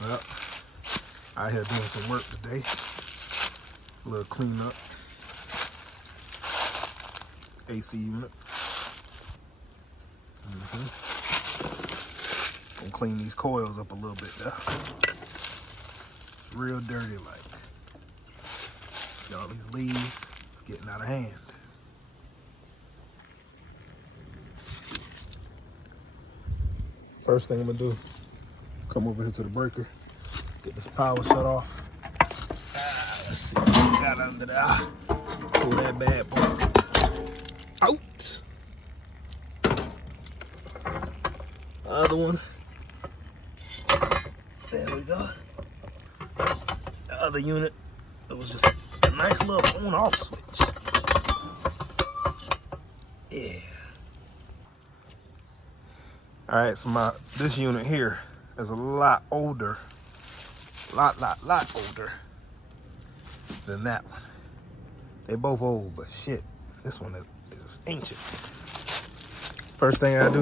Well, out here doing some work today. A little cleanup. AC unit. And clean these coils up a little bit there. It's real dirty like. See all these leaves? It's getting out of hand. First thing I'm gonna do, come over here to the breaker, get this power shut off. Let's see what we got under there. Pull that bad boy out. The other one. There we go. The other unit, it was just a nice little on-off switch. Yeah. All right, so this unit here is a lot older, lot older than that one. They both old, but shit, this one is ancient. First thing I do,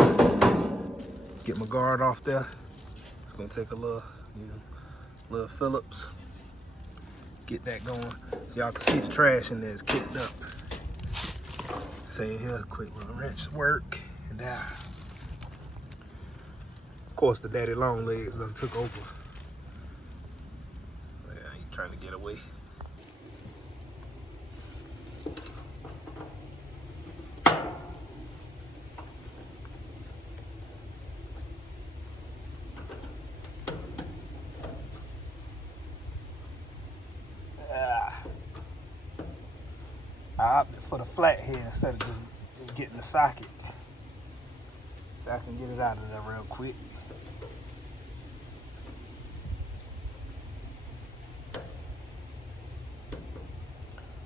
get my guard off there. It's gonna take a little, little Phillips. Get that going. So y'all can see the trash in there is kicked up. Same here, quick little wrench work, and of course, the daddy long legs done took over. Yeah, he trying to get away. I opted for the flat head instead of just getting the socket. So I can get it out of there real quick.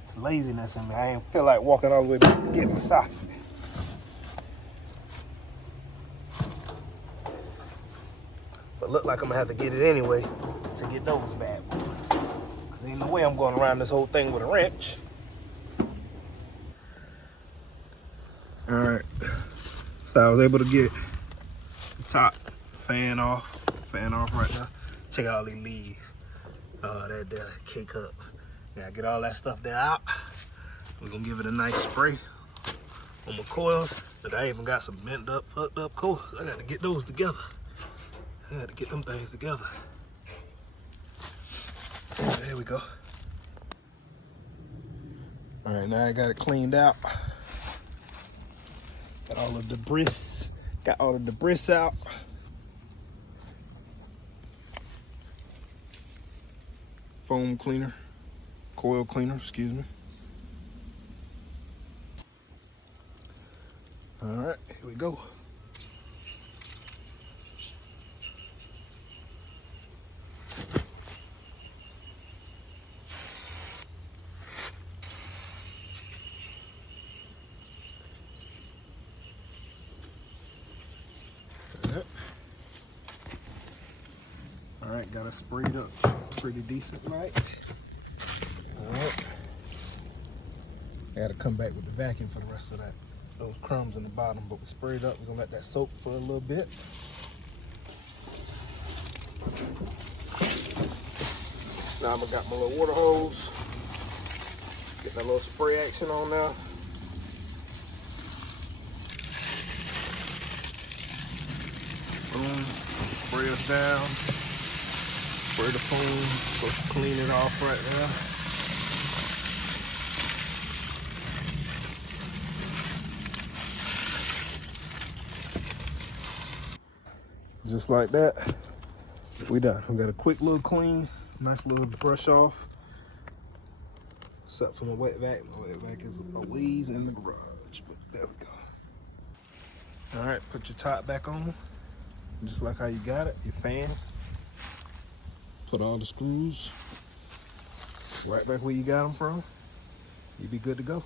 It's laziness in me. I ain't feel like walking all the way back to get my socket. But look like I'm gonna have to get it anyway to get those bad boys. Cause ain't no way I'm going around this whole thing with a wrench. All right, so I was able to get the top fan off right now. Check out all these leaves. That K-cup. Yeah, get all that stuff there out. We're gonna give it a nice spray on my coils. But I even got some bent up, fucked up coils. I gotta get those together. I gotta get them things together. There we go. All right, now I got it cleaned out. Got all the debris out. Foam cleaner, coil cleaner, excuse me. All right, here we go. All right, got it sprayed up pretty decent like. All right. I gotta come back with the vacuum for the rest of those crumbs in the bottom, but we sprayed up. We're gonna let that soak for a little bit. Now I got my little water hose. Get that little spray action on there. Boom, spray us down. Spray the foam, supposed to clean it off right now. Just like that, we done. We got a quick little clean, nice little brush off. Except for my wet vac. My wet vac is a ways in the garage, but there we go. All right, put your top back on, just like how you got it, your fan. Put all the screws right back where you got them from. You'll be good to go.